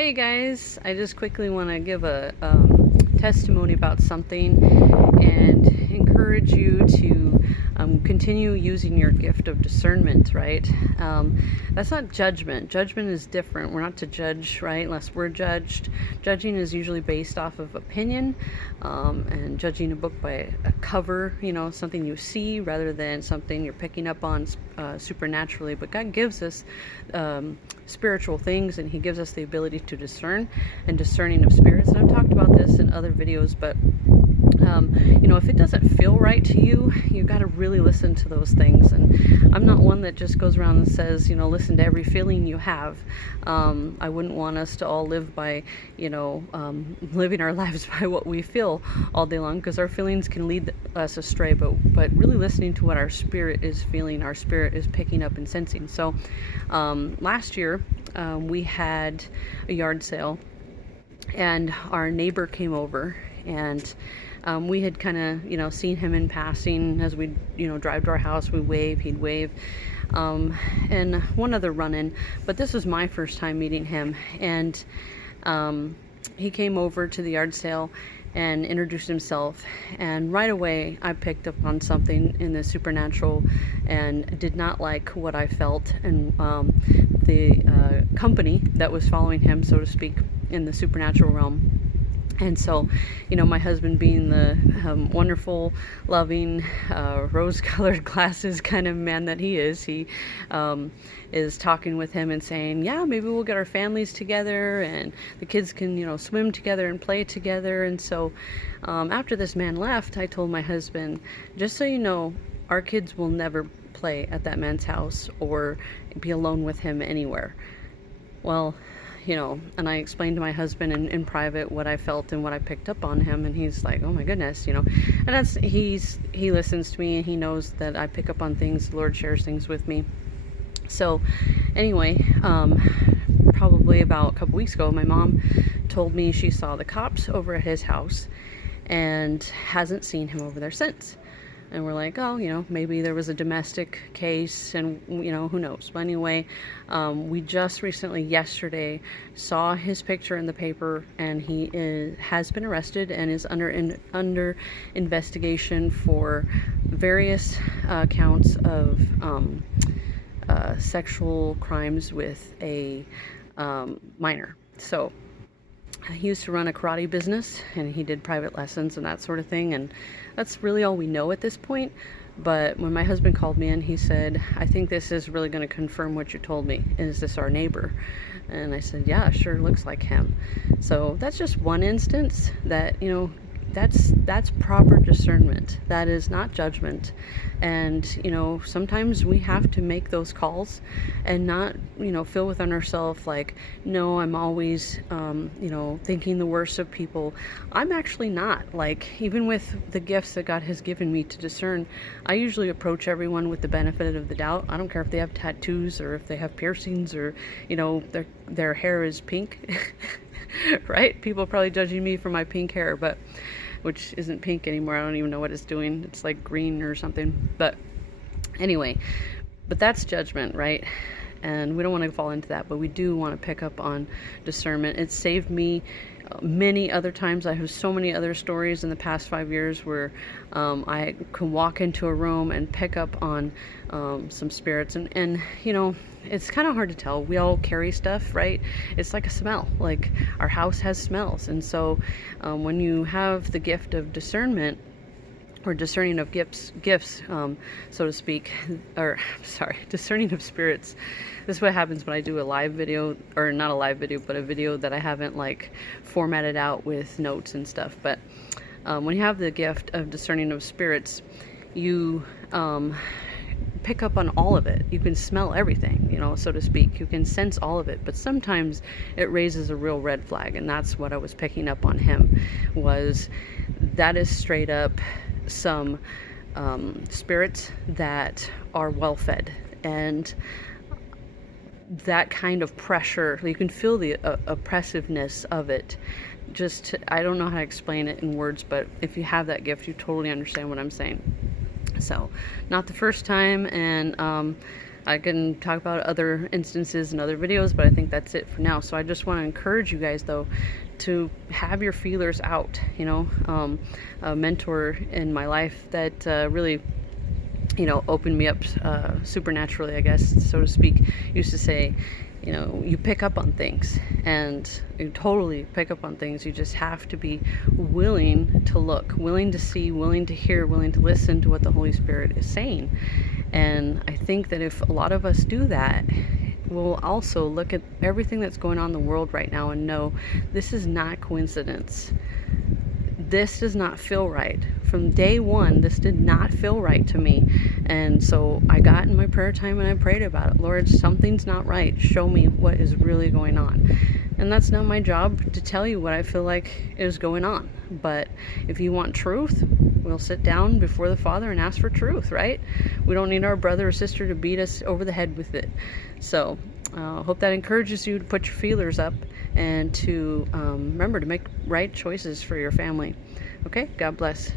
Hey guys, I just quickly want to give a testimony about something and encourage you to continue using your gift of discernment, right? That's not judgment. Judgment is different. We're not to judge, right? Unless we're judged. Judging is usually based off of opinion, and judging a book by a cover, something you see rather than something you're picking up on supernaturally. But God gives us spiritual things, and He gives us the ability to discern, and discerning of spirits. And I've talked about this in other videos, but if it doesn't feel right to you, you've got to really listen to those things. And I'm not one that just goes around and says, listen to every feeling you have. I wouldn't want us to all live by, living our lives by what we feel all day long, because our feelings can lead us astray. But really listening to what our spirit is feeling, our spirit is picking up and sensing. So last year we had a yard sale, and our neighbor came over, and we had kind of, seen him in passing as we, drive to our house. We wave, he'd wave, and one other run-in. But this was my first time meeting him, and he came over to the yard sale and introduced himself. And right away, I picked up on something in the supernatural, and did not like what I felt, and the company that was following him, so to speak, in the supernatural realm. And so, my husband, being the wonderful, loving, rose-colored glasses kind of man that he is talking with him and saying, yeah, maybe we'll get our families together, and the kids can, swim together and play together. And so after this man left, I told my husband, just so you know, our kids will never play at that man's house or be alone with him anywhere. Well, and I explained to my husband in private what I felt and what I picked up on him, and he's like, oh my goodness, and he listens to me, and he knows that I pick up on things. The Lord shares things with me. So anyway, probably about a couple weeks ago, my mom told me she saw the cops over at his house and hasn't seen him over there since. And we're like, oh, maybe there was a domestic case, and, who knows. But anyway, we just recently, yesterday, saw his picture in the paper, and he has been arrested and is under investigation for various counts of sexual crimes with a minor. So he used to run a karate business, and he did private lessons and that sort of thing, and that's really all we know at this point. But when my husband called me in, he said, I think this is really going to confirm what you told me. Is this our neighbor? And I said, yeah, sure looks like him. So that's just one instance that, that's proper discernment. That is not judgment. And sometimes we have to make those calls and not feel within ourselves like, no, I'm always thinking the worst of people. I'm actually not. Like, even with the gifts that God has given me to discern, I usually approach everyone with the benefit of the doubt. I don't care if they have tattoos or if they have piercings or their hair is pink. Right? People are probably judging me for my pink hair, but which isn't pink anymore. I don't even know what it's doing. It's like green or something. But anyway, but that's judgment, right? And we don't want to fall into that, but we do want to pick up on discernment. It saved me many other times. I have so many other stories in the past 5 years where I can walk into a room and pick up on some spirits, and it's kind of hard to tell. We all carry stuff, right? It's like a smell. Like, our house has smells. And so when you have the gift of discernment, or discerning of gifts, so to speak, or discerning of spirits. This is what happens when I do a live video, or not a live video, but a video that I haven't formatted out with notes and stuff. But when you have the gift of discerning of spirits, you pick up on all of it. You can smell everything, so to speak. You can sense all of it, but sometimes it raises a real red flag, and that's what I was picking up on him. That is straight up some spirits that are well fed, and that kind of pressure, you can feel the oppressiveness of it. I don't know how to explain it in words, but if you have that gift, you totally understand what I'm saying. So, not the first time, and I can talk about other instances in other videos, but I think that's it for now. So I just want to encourage you guys, though, to have your feelers out. A mentor in my life that really opened me up supernaturally, I guess, so to speak, used to say, you pick up on things, and you totally pick up on things. You just have to be willing to look, willing to see, willing to hear, willing to listen to what the Holy Spirit is saying. And I think that if a lot of us do that, we'll also look at everything that's going on in the world right now and know this is not coincidence. This does not feel right. From day one, this did not feel right to me. And so I got in my prayer time and I prayed about it. Lord, something's not right. Show me what is really going on. And that's not my job to tell you what I feel like is going on. But if you want truth, we'll sit down before the Father and ask for truth, right? We don't need our brother or sister to beat us over the head with it. So hope that encourages you to put your feelers up and to remember to make right choices for your family. Okay, God bless.